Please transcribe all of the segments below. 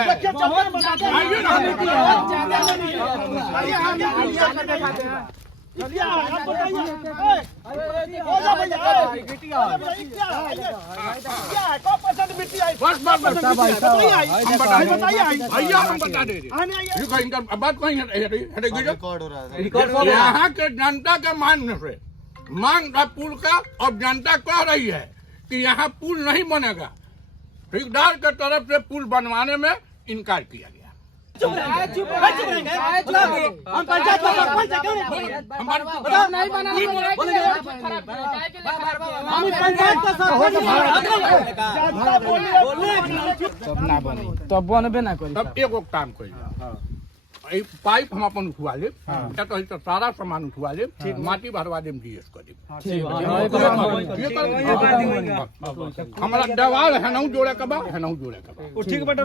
है। भैया हम बता दे रहे बात कहीं यहाँ के जनता के मांग से मांग था पुल का, और जनता कह रही है कि यहाँ पुल नहीं बनेगा। ठेकेदार के तरफ से पुल बनवाने में इनकार किया गया। हम पंचायत तब बनबे ना करी। तब एगो काम करिए, पाइप हम अपन उठवा ले, तो सारा सामान उठवा ले, माटी भरवा दे, जीएस कर दे। हमारा देवाल है ना जोड़े का बा, है ना जोड़े का बा। ठीक बेटा,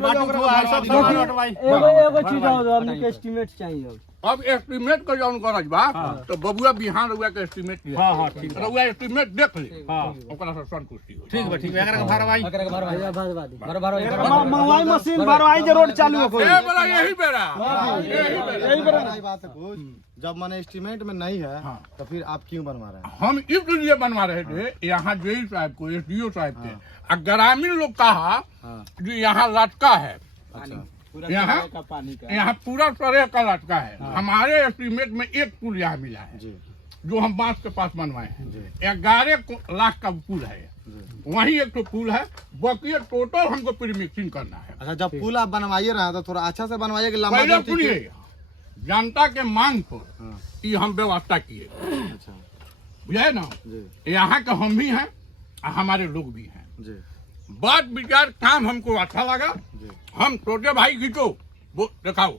एगो चीज हमनी के एस्टीमेट चाहिए। अब एस्टीमेट का जौन गरज बा, तो बबुआ बिहान रुआ के एस्टीमेट लिया। हां ठीक है, रुआ एस्टीमेट देख ले। हां ओकरा से संतुष्टि हो। ठीक बा, ठीक है। एकरा के भरवाई मंगवाई मशीन भरवाई जे रोड चालू हो कोई। ए बड़ा यही बेरा बात है कुछ, जब मैंने एस्टीमेट में नहीं है तो फिर आप क्यों बनवा रहे हैं? हम इसलिए बनवा रहे थे, यहाँ जेई साहब को, एसडीओ साहब के, ग्रामीण लोग कहा जो यहाँ लटका है, यहाँ पूरा तरह का लटका है। हमारे एस्टीमेट में एक पुल यहाँ मिला है जो हम बांस के पास बनवाए हैं। 11 लाख का पुल है, वहीं एक तो पुल है, बाकी टोटल हमको प्रीमिक्सिंग करना है। अच्छा, जब पुल आप बनवाइए रहे तो थोड़ा अच्छा से बनवाइए कि लंबा पहले सुनिए, जनता के मांग पर ये हम व्यवस्था किए। अच्छा, बुझाए ना, यहाँ के हम भी हैं, हमारे लोग भी हैं। बात विचार काम हमको अच्छा लगा। हम छोटे भाई गीतो वो दिखाओ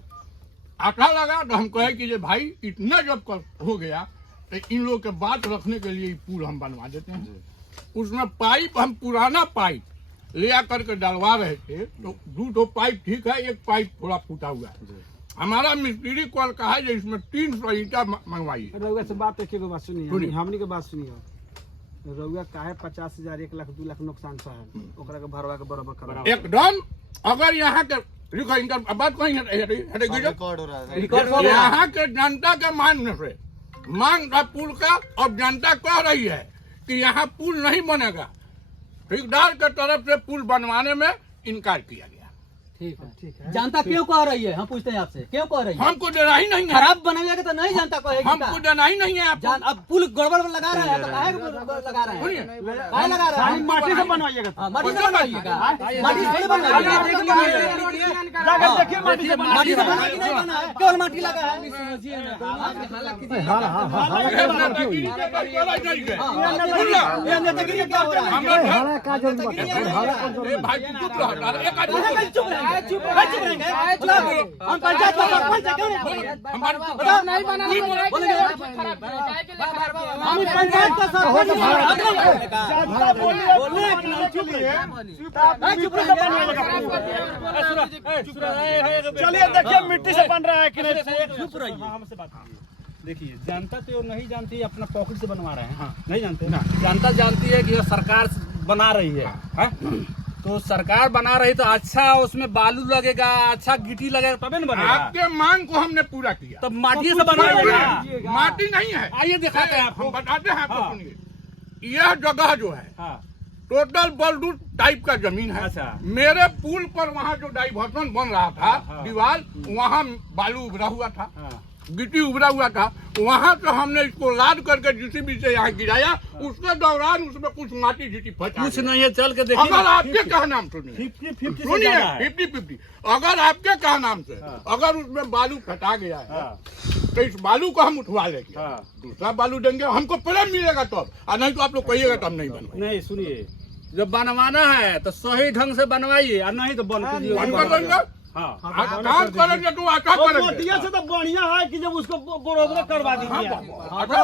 अच्छा लगा, तो हम कहे कि भाई इतना जब हो गया तो इन लोग के बात रखने के लिए पुल हम बनवा देते हैं। उसमें पाइप हम पुराना पाइप ले आकर के डलवा रहे थे, तो 2 पाइप ठीक है, एक पाइप थोड़ा फूटा हुआ है। हमारा मिस्त्री कॉल कहा है इसमें 300 ईंटा मंगवाइए। रउआ से बात एक बात सुनिए, हमनी के बात सुनिए। रउआ काहे 50,000 1 लाख 2 लाख नुकसान सा है, ओकरा के भरवा के बराबर करा एकदम। अगर यहाँ के बात कहीं यहाँ के जनता के मांग से मांग था पुल का, और जनता कह रही है कि यहाँ पुल नहीं बनेगा। ठेकेदार के तरफ से पुल बनवाने में इनकार किया गया। ठीक है। जनता क्यों कह रही है, हम पूछते हैं आपसे, क्यों कह रही है? हमको देना ही नहीं है। खराब बनाएगा तो नहीं जनता कहेगी। हमको देना ही नहीं है। अब पुल गड़बड़ लगा रहे हैं तो काहे लगा रहे हैं? काहे लगा रहे हैं? माटी से बनवाइएगा। माटी से बनवाइएगा, माटी से बनवाइएगा। देखिए माटी से बना कि नहीं बना है, केवल माटी लगा है। हम पंचायत हम पंचायत का चलिए देखिए मिट्टी से बन रहा है कि नहीं। चुप रहिए, हमसे बात कीजिए। देखिए, जनता तो नहीं जानती, अपना पॉकेट से बनवा रहे हैं। नहीं जानते ना, जनता जानती है कि ये सरकार बना रही है। तो सरकार बना रही तो अच्छा उसमें बालू लगेगा, अच्छा गिट्टी लगेगा, तबे न बनेगा। आपके मांग को हमने पूरा किया। तब माटी से बनाएगा। माटी नहीं है, आइए दिखाते हैं आपको, हम बताते हैं आपको। सुनिए, यह जगह जो है टोटल बलडूट टाइप का जमीन है। अच्छा। मेरे पुल पर वहाँ जो डाइवर्सन बन रहा था दीवार, वहाँ बालू उभरा हुआ था, गिट्टी उभरा हुआ था। वहाँ से हमने इसको लाद करके जेसीबी से यहाँ गिराया। उसके दौरान उसमें कुछ माटी गिट्टी फंसा। कुछ नहीं है, चल के देखिए। अगर आपके कहा नाम सुनिए, 50-50, अगर आपके कहा नाम से अगर उसमें बालू फटा गया है तो इस बालू को हम उठवा लेंगे, दूसरा बालू देंगे, हमको प्रेम मिलेगा तब। और नहीं तो आप लोग कहिएगा तो हम नहीं बनवाएंगे। नहीं, सुनिए, जब बनवाना है तो सही ढंग से बनवाइए, और नहीं तो बन काम करेंगे तो अच्छा करेंगे। से तो बढ़िया है कि जब उसको बरोबर करवा दीजिए। अभी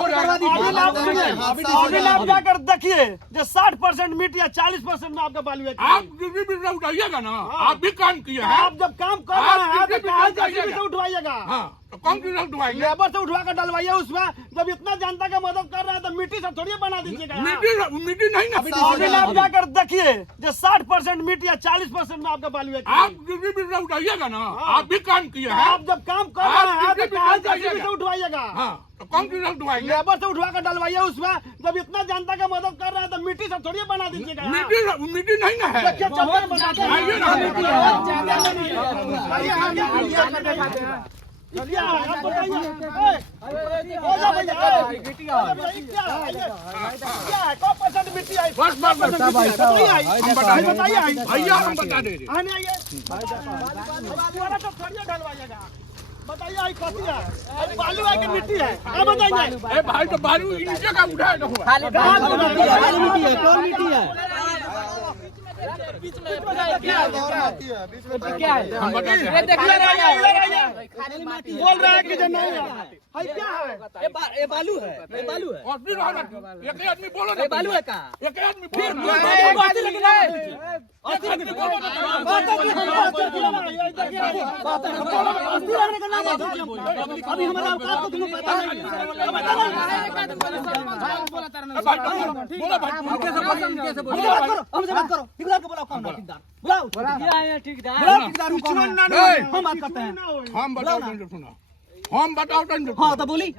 आप जाकर देखिए जो 60% मीट या 40% में आपका बालू है। आप जिस भी उठाइएगा ना, आप भी काम किए हैं। आप जब काम कर रहे हैं तो कहाँ से उठवाइएगा? हाँ, तो कौन सी रोड डलवाएंगे? लेबर से उठवा कर डलवाइए उसमें। जब इतना जनता का मदद कर रहा है तो मिट्टी से थोड़ी बना दीजिएगा। मिट्टी नहीं ना। अभी आप जाकर देखिए जो 60% मिट्टी या 40% में आपका बालू है। आप जीसीबी से उठाइएगा ना, आप भी काम किए हैं। आप जब काम कर रहे हैं तो कहाँ जेसीबी से उठवाइएगा? हाँ, तो कौन सी रोड डलवाएंगे? लेबर से उठवा कर डलवाइए उसमें। जब इतना जनता का मदद कर रहा है तो मिट्टी से थोड़ी बना दीजिएगा। मिट्टी नहीं ना है। देखिए चप्पल बनाते हैं। आइए ना। क्या है? आप बताइए। हो जा भैया। क्या है? कौन परसेंट मिट्टी आई? बस बताइए। भैया हम बता दे रहे। आने आइए। पूरा तो थोड़ी डलवाइएगा। बताइए आई कथी है? बालू है कि मिट्टी है? आप बताइए। ए भाई तो बालू नीचे का उठाया ना हुआ। खाली मिट्टी है, कौन मिट्टी है? बीच में क्या है? हम बता दे। बोल रहा है कि जो नहीं है। क्या है? ये बालू है, ये बालू है। और फिर एक आदमी बोलो ना। ये बालू है का? एक आदमी फिर अभी हमारा औकात को तुम्हें पता नहीं बोला भाई हमसे बात करो। ठेकेदार को बुलाओ, कौन है ठेकेदार? बुलाओ। ठेकेदार हम बात करते हैं। हम बताओ तो सुनो। हम बताओ तो हाँ तो बोली।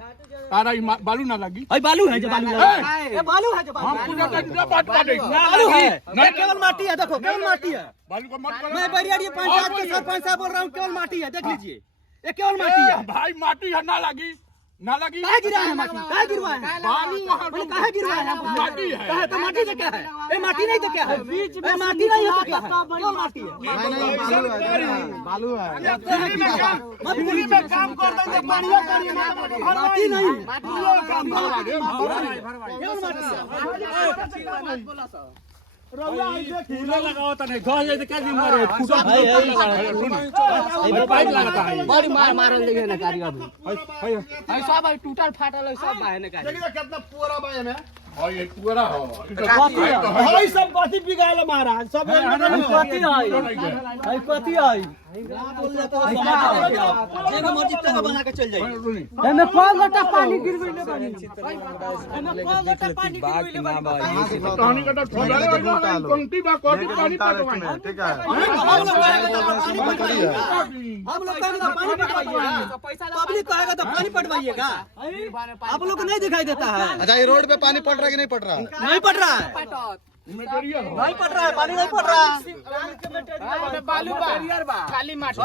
तारा बालू ना लगी। भाई बालू है जो बालू है। ये बालू है जो हम बालू पूरा दिन बात कर रहे बालू है। ये केवल माटी है, देखो केवल माटी है। बालू को मत करो। मैं बरियाड़ी पंचायत के सरपंच साहब बोल रहा हूँ, केवल माटी है, देख लीजिए। ये केवल माटी है। भाई माटी है ना लगी काहे गिरा है माटी? काहे गिरवा है? बालू वहाँ बोले काहे गिरवा है? माटी है। काहे तो माटी से क्या है? ये माटी नहीं तो क्या है? ये माटी नहीं है तो क्या है? केवल माटी है। बालू है। फ्री में काम कर देंगे, बढ़िया करिए। माटी नहीं, केवल माटी है। रउआ आई देखी। लगाओ तो नहीं घोष जैसे क्या जिम्मेदार है? फूटा पाइप लगाता है। बड़ी मारल देखिए ना कारीगर ऐसा भाई टूटल फाटल है सब है ना कारीगर। देखिए कितना पूरा बाय में। और ये पूरा हो। भाई सब बाती बिगाड़ महाराज सब कथी है? कथी है? जेगो मर्जी तेगो बना के चल जाइए। एमे कौन लोटा पानी गिरबैले बानी? एमे कौन लोटा पानी गिरबैले बानी? कहानी का तो छोड़ दे। पंक्ति बा कोटी पानी पटवाएं। ठीक है। हम लोग कहेंगे तो पानी पटवाइएगा। पब्लिक कहेगा तो पानी पटवाइएगा। आप लोग को नहीं दिखाई देता है? अच्छा ये रोड पे पानी पड़ रहा है कि नहीं पड़ रहा? नहीं पट रहा है। नहीं पट रहा है, पानी नहीं पट रहा है। बालू बा खाली माटी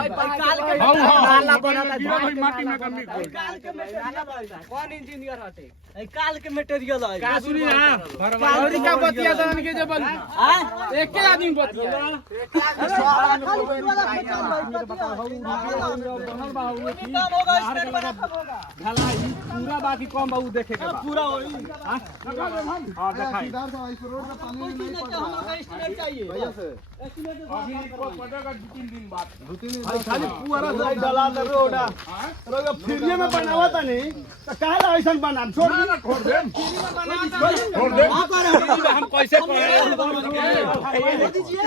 माटी में कमी कौन इंजीनियर हटे? काल के मटेरियल है। का सुनी ना भरवारी का बतिया तो इनके जो बन एक के आदमी बतिया पूरा बाकी कम बाबू देखे के बा पूरा होई। हां दिखाई रोड पे पानी नहीं पड़ रहा हमको एस्टिमेट चाहिए। भैया से अभी को पड़ेगा 2-3 दिन बाद। 2-3 दिन खाली पूरा साइड डला दे रोड। रोड फ्री में बनावा था नहीं तो काहे ला ऐसा बना? छोड़ ना छोड़ दे। छोड़ दे। हम कैसे करे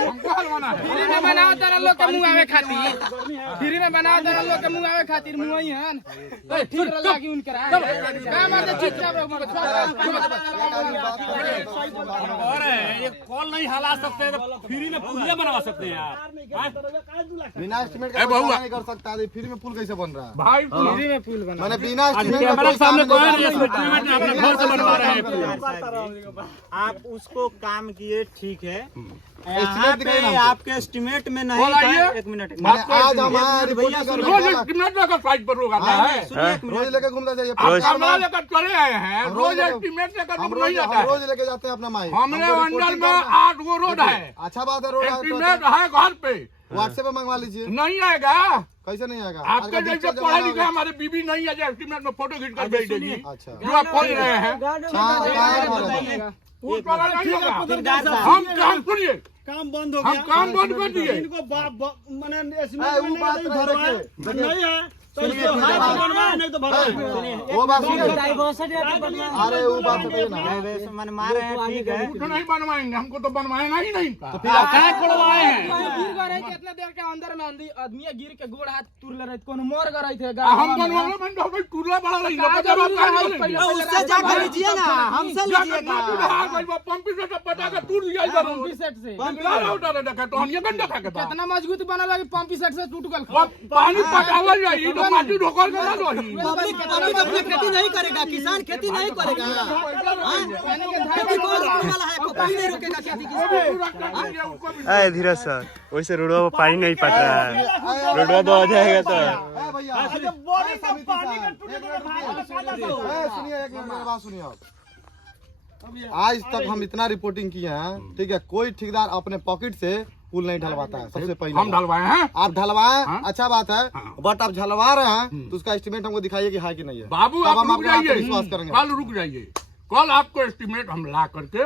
हमको हलवाना है। फ्री में बनाओ तारा लोग के मुंह आवे खातिर फ्री में बनाओ तारा लोग के मुंह आवे खातिर मुंह ही हन ए ठीक लागी उनकरा का मार चुपचाप रहो और ये कॉल नहीं हला सकते फ्री में पुलिया बनवा सकते हैं यार बिना एस्टिमेट का नहीं कर सकता। फ्री में पुल कैसे बन रहा है? भाई फ्री में पुल बना मैंने बिना एस्टिमेट कैमरा के सामने कोई नहीं एस्टिमेट ने अपने घर से बनवा रहे हैं आप उसको काम किए ठीक है। एस्टिमेट यहाँ दिखाइए पे ना। आपके एस्टिमेट में नहीं बोलाइए। था। एक मिनट मैंने आज हमारा रिपोर्ट रोज एस्टिमेट लेकर साइड पर लोग आता है। रोज लेके घूमता जाइए। आप कैमरा लेकर चले आए हैं। रोज एस्टिमेट लेकर हम नहीं जाता है। रोज लेके जाते हैं अपना माइक। हमने अंडर में 8 गो रोड है। अच्छा बात है। रोड एस्टिमेट है घर पे। व्हाट्सएप पे मंगवा लीजिए। नहीं आएगा। कैसे नहीं आएगा? आपके जैसे पढ़ा लिखा हमारे बीबी नहीं है जो एस्टिमेट में फोटो खींच कर भेज देगी। अच्छा जो आप खोल रहे हैं वो पढ़ा नहीं होगा। हम काम सुनिए, काम बंद हो हम गया। काम बंद कर दिए। इनको मैंने वो बात नहीं है वो बात सुनिए, डाइवर्सिटी है तो बनवा अरे वो बात बताइए ना। मन मार रहे हैं, ठीक है। तो नहीं बनवाएंगे, हमको तो बनवाएगा ही नहीं। क्या कोड़वाए हैं? गिर गए कितना देर के अंदर में आदमी गिर के गोड़ हाथ तुर ले रहे कोनो मर गए रहे थे हम बनवाने में तो भाई टूला बड़ा नहीं लगा। उससे जाकर लीजिए ना, हमसे लीजिएगा। पंपी से पटा के टूट जाएगा। पंपी सेट से तो हम ये गंदा खा के कितना मजबूत बना लगी पंपी सेट से टूट गल पानी पटावल जाई तो माटी ढोकल के ना लोही। पब्लिक अपनी खेती नहीं करेगा, किसान खेती नहीं करेगा। खेती कौन रोकने वाला है? कोई नहीं रोकेगा खेती की। अरे धीरज सर, वैसे रोडवा पर पानी नहीं पट रहा है, रोडवा तो हो जाएगा सर। भैया सुनिए, एक मिनट मेरी बात सुनिए आप। आज तक हम इतना रिपोर्टिंग किए हैं, ठीक है, कोई ठेकेदार अपने पॉकेट से पुल नहीं ढलवाता है। सबसे पहले हम ढलवाए हैं। आप ढलवाए, हाँ? अच्छा बात है, बट आप ढलवा रहे हैं तो उसका एस्टिमेट हमको दिखाइए कि है कि नहीं है। बाबू तब आप हम रुक आपको आप पे जाइए, विश्वास करेंगे। कल रुक जाइए। कल आपको एस्टिमेट हम ला करके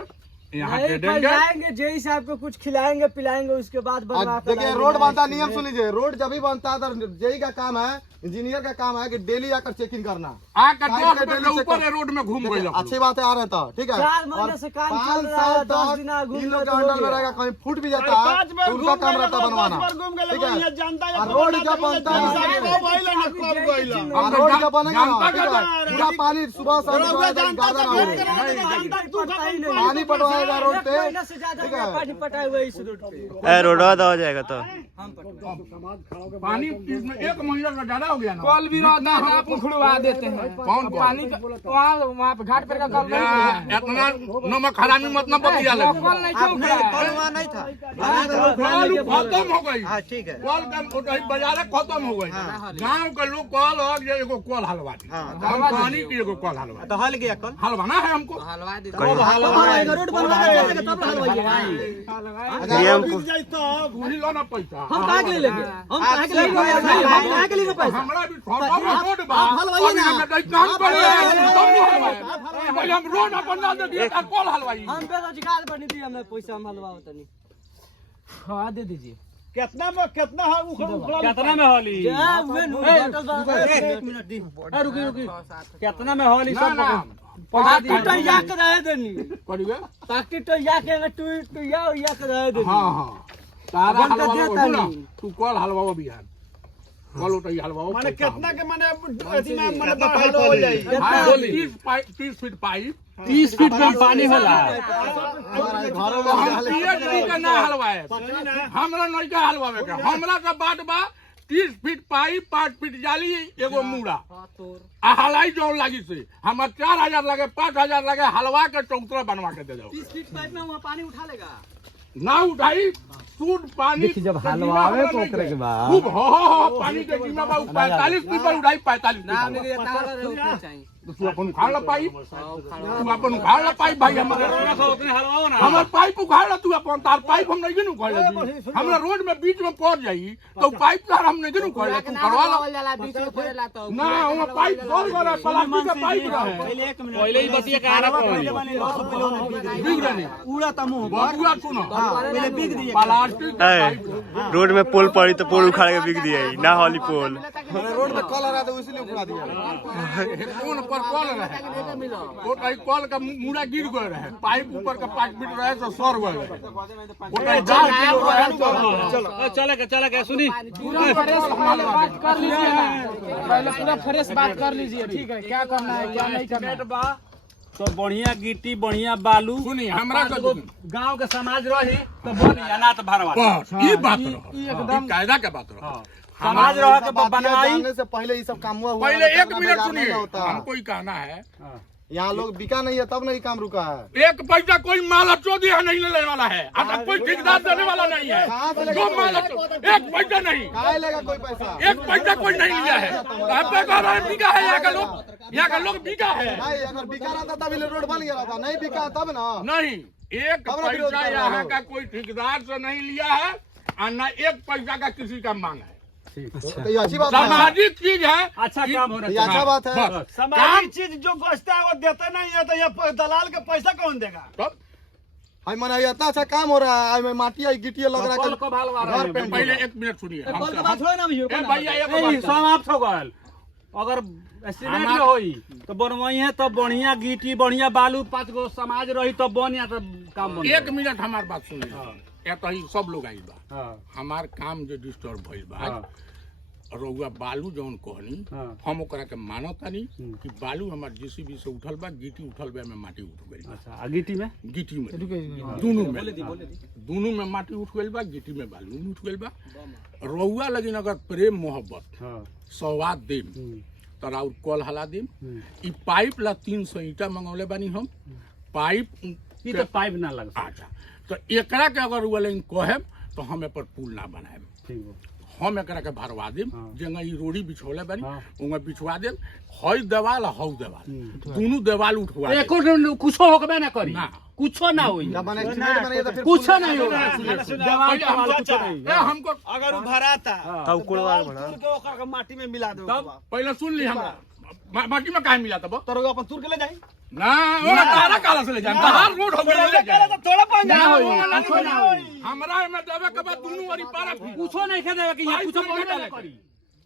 यहाँ दे देंगे। जाएंगे जेई साहब को कुछ खिलाएंगे पिलाएंगे, उसके बाद बनवा के देखिए रोड बनता है, नियम सुन लीजिए, रोड जब भी बनता है तो जेई का काम है, इंजीनियर का काम है कि डेली आकर चेकिंग करना। आकर साइड 10 पे बजे डेली ऊपर चेक रोड में घूम गए लोग। अच्छी बात है, आ रहे तो ठीक है। 4 महीने से काम चल रहा है, 10 दिन घूम इन लोग के अंडर में रहेगा, कहीं फूट भी जाता है तो उनका काम रहता है बनवाना, ठीक है। और रोड जब बनता है, रोड जब बनेगा ना, ठीक है, पूरा पानी सुबह शाम पानी पटवाएगा रोड पे, ठीक है। पानी पटाए हुए इस रोड पे। रोडवा तो हो जाएगा तो पानी इसमें 1 महीना से ज्यादा हो गया ना। कल भी रहता है आप खुलवा देते हैं। कौन पानी वहाँ पे घाट पर का कल इतना नमक हरामी मत न बतिया ले। कल नहीं क्यों कल वहाँ नहीं था। कल खत्म हो गई। हाँ, ठीक है। कल का बाजार खत्म हो गई। गांव के लोग कल और ये एगो कल हलवा दी। हम पानी की एगो कल हलवा तो हल गया कल। हलवाना है हमको। रोड बनवा के तब हलवाइएगा। तू ही लो ना पैसा। हम कहाँ के लिए लेंगे? हम कहाँ के लिए लेंगे? हम कहाँ के लिए पैसा? हमरा भी थोड़ा रोड बा। आप हलवाइए ना। अभी हम काम कर रहे हैं, तुम नहीं हलवाए। पहले हम रोड अपन ना देखिए तार कल हलवाई। हम बेरोजगार बनी थी, हमें पैसा हम हलवाओ तनी। हाँ दे दीजिए। कितना में होली? एक मिनट दी। रुकी कितना में होली? ना ना पार्टी तो या के रहे देनी। करिए। पार्टी तो या के तू या के रहे देनी। हाँ हाँ तारा अपन का हलवा देता सुना नहीं। तू कल हलवाओ बिहार कल उठाई हलवाओ माने कितना के माने अथी में माने कितना पाइप पाइप हो जाई। हाँ, 30 फीट पाइप 30 फीट में पानी होला। घरों तो हम में पीएचडी का ना हलवाए हमरा नहीं का हलवावे का हमरा का बात बा 30 फीट पाइप 5 फीट जाली एगो मूड़ा आ हलाई जो लागी से हम 4000 लगे 5000 लगे हलवा के चौतरा बनवा के दे दो। 30 फीट पाइप में वहाँ पानी उठा लेगा। ना उठाई सूट पानी जब हलवावे तो ओकरे के बाद खूब हो पानी के जीमा बा 45 फीट पर उठाई 45 फीट तू अपन उखाड़ ला पाइप तू अपन उखाड़ ला पाइप भाई हमारे पाइप उखाड़ ला तू अपन तार पाइप हम नहीं उखाड़ ला हमरा रोड में बीच में पड़ जाई तो पाइप तार हम नहीं उखाड़ ला तू करवा ला ना वो पाइप खोल गला प्लास्टिक का पाइप रहे पहले ही बतिया कहा रहा बिग रहे उड़ा तमु बाबूआ सुनो पहले बिग दिए। प्लास्टिक का पाइप रोड में पोल पड़ी तो पोल उखाड़ के बिक दिया ना होली पोल। रोड पे कल आ रहा था इसलिए उखड़ा दिया। कौन पर कॉल रहे वो कहीं कॉल का मुड़ा गिर गए रहे पाइप ऊपर का 5 फीट रहे तो सर गए वो कहीं 4 किलो रहे। चलेगा सुनी पूरा फ्रेश पहले बात कर लीजिए ना। पहले पूरा फ्रेश बात कर लीजिए, ठीक है? क्या करना है क्या नहीं करना है। तो बढ़िया गिट्टी बढ़िया बालू सुनी हमरा का गांव के समाज रही तो बनी अनाथ भरवा बस ये बात रहो एकदम कायदा के बात रहो समाज रह के बात बनवाई। जानने से पहले ये सब काम हुआ पहले 1 मिनट बाजार सुनिए नहीं होता। हमको ही कहना है यहाँ लोग बिका नहीं है तब नहीं काम रुका है। 1 पैसा कोई माल चोरी है नहीं लेने वाला है अब कोई ठेकेदार देने वाला नहीं है कहाँ से लेगा जो कोई माल पैसा? 1 पैसा नहीं कहाँ लेगा कोई पैसा? 1 पैसा कोई नहीं लिया है अब तक बिका है यहाँ का लोग बिका है नहीं, अगर बिका रहता तभी रोड बन गया रहता, नहीं बिका तब ना। नहीं 1 पैसा यहाँ का कोई ठेकेदार से नहीं लिया है और न 1 पैसा का किसी का मांग है। तो ये अच्छी बात है। सामाजिक चीज है अच्छा काम होना ये अच्छा बात है। बस। सामाजिक चीज जो गोश्ता है वो देते नहीं है तो ये दलाल का पैसा कौन देगा? तब हम मन इतना अच्छा काम हो रहा है, माटी आई गिट्टी लग रहा कल है, कब हलवा रहे घर हैं? पेंट पहले एक मिनट सुनिए कल हमसे- के बाद छोड़ो ना अभी ए भैया एक बात नहीं समाप्त हो गल अगर एस्टिमेट में होई तो बनवाई है तब बढ़िया गिट्टी बढ़िया बालू 5 गो समाज रही तब बनिया तब काम बन एक मिनट हमार बात सुनिए या तो ही सब लोग आइल बा हां हमार काम जो डिस्टर्ब भइल बा हाँ। रउआ बालू जौन कहनी हाँ। हम ओकरा के मानतानी कि बालू हमार जेसीबी से उठल बा गिट्टी उठल बा में माटी उठ गइल बा अच्छा आ गिट्टी में गिट्टी में दोनों में माटी उठ गइल बा गिट्टी में बालू उठ गइल बा रउआ लेकिन अगर प्रेम मोहब्बत हां सौवाद देम तो और कल हला देम ई पाइप ला 300 ईटा मंगौले बानी हम पाइप ई तो पाइप ना लग अच्छा तो एकरा के अगर वो लेकिन कहेम तो हम ए पर पुल ना बनाएम ठीक हो हम एकरा के भरवा देम हाँ। जंगा ई रोड़ी बिछोले बानी हाँ। उंगा बिछवा देम हई देवाल हौ देवाल दोनों देवाल उठवा देम। एको कुछो होकबे ना करी ना। कुछो ना होई जब मैंने estimate बनाया तो फिर कुछो नहीं होगा पहले दवाई हमको कुछो नहीं ए, हमको अगर वो भराता तब कुड़वा बड़ा तो ओकर के माटी में मिला दो तब पहले सुन ली हमरा माटी में काहे मिला तब तो रउआ अपन तुर के ले जाई ना ओ तारा काला से ले जाए बाहर रोड हो गया ले जाए तो थोड़ा पानी ना होई, ना कुछो ना होई। हमरा में देवे के बाद दोनों वाली पारा कुछो नहीं खे देवे कि यहाँ कुछो बोलबे ना करी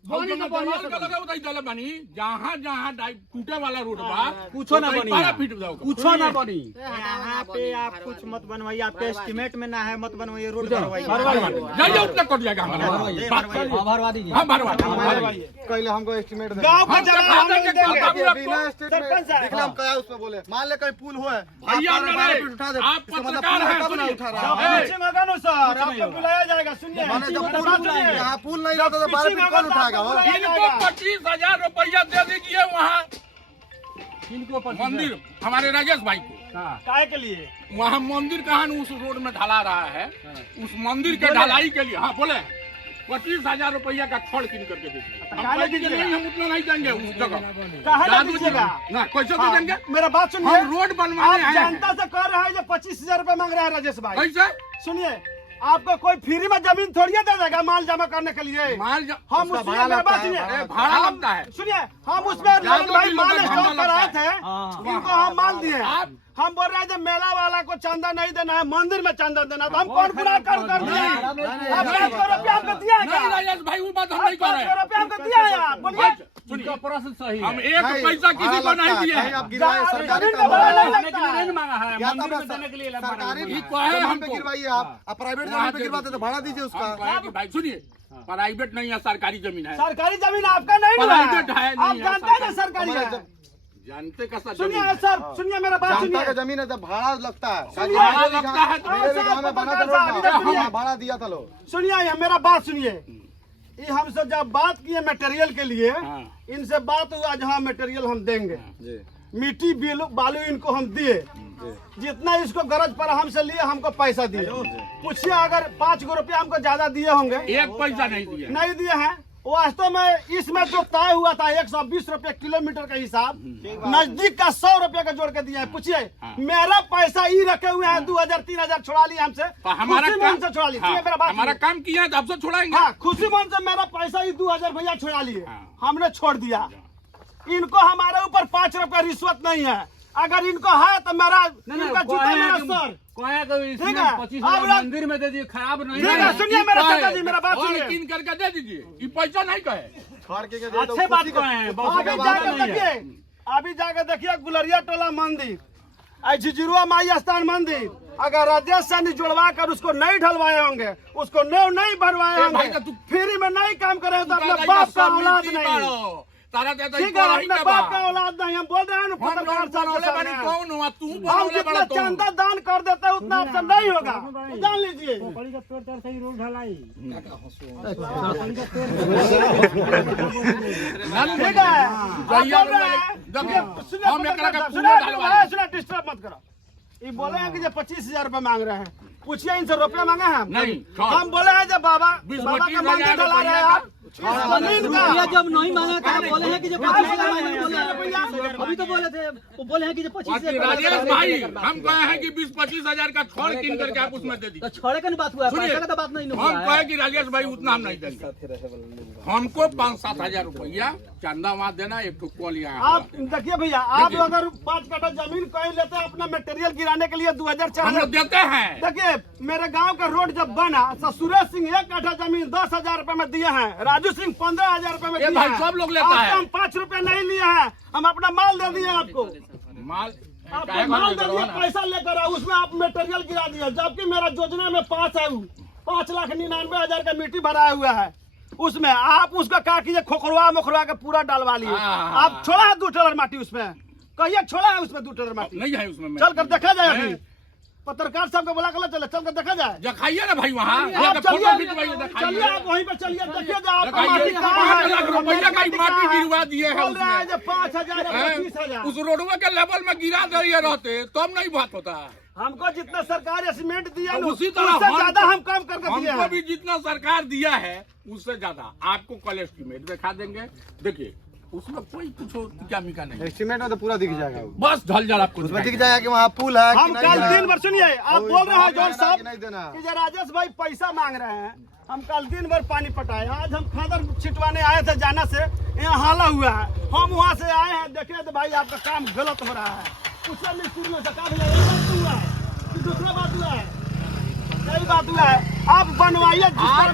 बनी ना बनी का लगा उधर चले बनी जहां जहां टूटे वाला रोड बा कुछो ना बनी पारा फीट जाओ कुछो ना बनी यहाँ पे आप कुछ मत बनवाइए, आपके एस्टिमेट में ना है मत बनवाइए, रोड भरवाइए। बनवाइए। जाइए उतना कट जाएगा हमारा बात करिए हाँ भरवा दीजिए हम भरवा पहले हमको एस्टिमेट दे गाँव का हम जगह तो हम खाते नहीं के देंगे। बाबू बिना estimate सरपंच साहब। दिखला हम क्या उसमें बोले मान ले कहीं पुल हुआ है भैया आप मेरे, पारा उठा दे आप इसका मतलब पत्रकार पुल हैं, कब ना सुनिए। उठा जब रहा है पश्चिम अगन सर आपको बुलाया जाएगा, सुनिए माने जब पश्चिम पुल अगन सुनिए। यहाँ पुल नहीं रहता तो जब 12 पश्चिम फीट कौन अगन उठाएगा आपको वो बुलाया इनको जाएगा। 25,000 रुपया दे दीजिए वहाँ किनको पर मंदिर हमारे राजेश भाई को हां काहे के लिए? वहाँ मंदिर कहाँ न उस रोड में ढला रहा है उस मंदिर के ढलाई के लिए हाँ बोले 25,000 रुपया का खड़ किन करके दीजिए हम काहे कहेंगे दीजिएगा? नहीं हम उतना नहीं देंगे उस जगह कहाँ ना जादू जी दीजिएगा? ना कैसे दे हाँ, देंगे मेरा बात सुनिए। हम रोड बनवाने आप आए हैं जनता से कर रहे हैं जो 25,000 रुपए मांग रहे हैं राजेश भाई। कैसे सुनिए, आपको कोई फ्री में जमीन थोड़ी दे देगा माल जमा करने के लिए। माल हम उसका उसमें भाड़ा मेरा लगता बात है, सुनिए, भाड़ा हम- लगता है। सुनिए, हम उसमें जादू भाई जी माल लोग स्टॉक झंडा कराए लगता थे, इनको हम माल दिए। आप- हम बोल रहे हैं जब मेला वाला को चंदा नहीं देना है, मंदिर में चंदा देना, तो हम कौन गुनाह कर दिए? आप 500 रुपया हमको दिया है नहीं क्या? राजेश भाई वो बात हम आप नहीं कर 500 रहे रुपया हमको दिया है आप? बोलिए। उनका प्रश्न सही हम है एक नहीं, पैसा किसी को भाड़ा नहीं लगता दिए है, हैं आप गिरवाए सरकारी जमीन काम का भाड़ा है। नहीं देने के लिए नहीं मांगा है या तो मंदिर में अपना देने के लिए सरकारी ये कहे जमीन पे हमको। गिरवाइए आप प्राइवेट जमीन पे गिरवाते तो भाड़ा दीजिए उसका हम कहे कि भाई सुनिए प्राइवेट नहीं है सरकारी जमीन है सरकारी जमीन आपका नहीं हुआ प्राइवेट है, नहीं आप है, जानते हैं ना सरकारी। सरकारी है। हमारे जानते का सा सुनिए जमीन सर, सुनिए मेरा बात जनता सुनिए। का जमीन है जब भाड़ा लगता है भाड़ा लगता है तो मेरे भी गाँव में बना था रोड ना, सुनिए। भाड़ा दिया था लोग सुनिए ये मेरा बात सुनिए। ये हमसे जब बात किए मटेरियल के लिए, हाँ। इनसे बात हुआ जहाँ मटेरियल हम देंगे, जी मिट्टी बालू इनको हम दिए, जितना इसको गरज पर हमसे लिए हमको पैसा दिए। पूछिए अगर 5 गो रुपया हमको ज्यादा दिए होंगे, एक पैसा नहीं दिया नहीं दिए हैं। वास्तव में इसमें जो तय हुआ था 120 रुपए किलोमीटर का हिसाब, नजदीक का 100 रुपए का जोड़ के दिया है। पूछिए मेरा पैसा ही रखे हुए हैं 2,000-3,000 छुड़ा लिए हमसे, तो हमारा खुशी काम मन से छुड़ा लिए। हाँ, सुनिए मेरा बात हमारा सुनिए। काम किया है तो आपसे छुड़ाएंगे हाँ, खुशी मन से मेरा पैसा ही 2,000 भैया छुड़ा लिए, हाँ। हमने छोड़ दिया। इनको हमारे ऊपर 5 रुपए रिश्वत नहीं है। अगर इनको है तो मेरा इनका जूता मेरा सर। कहे कि ठीक इसमें है, 25,000 अब लोग- मंदिर में दे दिए खराब नहीं ठीक है, है सुनिए मेरा चाचा जी, मेरा बात और सुनिए। किन करके दे दीजिए ये पैसा नहीं कहे फाड़ के दे दो, अच्छे बात खुशी का- कहे हैं बहुत अभी बड़ी बात जाके नहीं है देखिए, अभी जाके देखिए गुलरिया टोला मंदिर, झिझुरुआ माई स्थान मंदिर, अगर राजेश सैनी जुड़वा कर उसको नहीं ढलवाए होंगे, उसको नेव नहीं भरवाए ए भाई, होंगे, तो तू- फ्री में नहीं काम करे तो अपने बाप का औलाद नहीं। तारा देता ठीक है, अपने बाप का औलाद नहीं। हम बोल रहे हैं ना, पत्रकार साहब के सामने। कौन हुआ तू हम बनौले बड़ा जितना चंदा दान कर देते हैं उतना आपसे नहीं होगा, जान लीजिए। ठीक है, आप बोल रहे हैं, सुनिए, हम एकरा का सुनिए, पूरा ढलवाएंगे। सुनिए, डिस्टर्ब मत करो। ये बोले हैं कि जो 25,000 रुपए मांग रहे हैं, पूछिए इनसे रुपया मांगे हैं हम? नहीं, हम बोले हैं जब बाबा 20-25,000 का मंदिर ढला रहे हैं आप, रुपया जब नहीं मांगा था बोले हैं कि जो 25 लाख मांगे बोले हैं। अभी तो बोले थे वो बोले हैं कि जो 25 राजेश भाई हम कहे हैं कि 20-25 हजार का छड़ कीन करके आप उसमें दे दीजिए। तो छोड़े का बात हुआ, पैसा का तो बात नहीं हुआ हम है। कहे कि राजेश भाई उतना हम नहीं देंगे, हमको 5-7 हजार रुपया चंदा वहाँ देना, एक ठुक्को लिया। आप देखिए भैया, आप अगर 5 कट्ठा जमीन कहीं लेते हैं अपना मटेरियल गिराने के लिए 2000-4000 हम लोग देते हैं। देखिए मेरे गांव का रोड जब बना तो सुरेश सिंह 1 कट्ठा जमीन 10,000 रुपए में दिए हैं, राजू सिंह 15,000 रुपए में ये दिए भाई हैं। सब लोग लेता है। आपको हम 5 रुपए नहीं लिए हैं, हम अपना माल दे दिए आपको। माल आपको माल दे दिए, पैसा लेकर आओ, उसमें आप मटेरियल गिरा दिया, जबकि मेरा योजना में 5,99,000 का मिट्टी भरा हुआ है। उसमें आप उसका क्या कीजिए, खोखरवा के पूरा डालवा लिए। आप छोड़ा है 2 टेलर माटी उसमें, कहिए छोड़ा है उसमें 2 टेलर माटी? नहीं है उसमें। चल कर देखा जाए, अभी पत्रकार साहब को बुला कर चल कर देखा जाए। दिखाइए ना भाई वहाँ, आप चलिए आप वहीं पे चलिए, देखिए जो आपका माटी कहाँ है। 5 लाख रुपया का माटी गिरवा दिए है बोल रहा है जो उसमें। 5,000 या 25,000। उस रोडवे के लेवल में गिरा दिए रहते तो हम नहीं बात होता। हमको जितना सरकार एस्टिमेट दिया अब ना, उसी तरह उससे ज्यादा हम काम करके दिए हमको हैं। भी जितना सरकार दिया है उससे ज्यादा आपको कल एस्टिमेट दिखा देंगे। देखिए उसमें कोई कुछ क्या मिका नहीं, एस्टिमेट में तो पूरा दिख जाएगा वो। बस ढल जल आपको उसमें दिख जाएगा कि वहाँ पुल है हम कल 3 बार सुनिए, आप बोल रहे हैं जॉन साहब नहीं देना। कि जो राजेश भाई पैसा मांग रहे हैं, हम कल दिन भर पानी पटाए। आज हम खादर छिटवाने आए थे जाना से, यहाँ हाला हुआ है, हम वहाँ से आए हैं, देखे तो भाई आपका काम गलत हो रहा है। उससे मिस्त्री से कहा भैया ये बात हुआ है कि दूसरा बात हुआ है, यही बात हुआ है, आप बनवाइए जिस तरह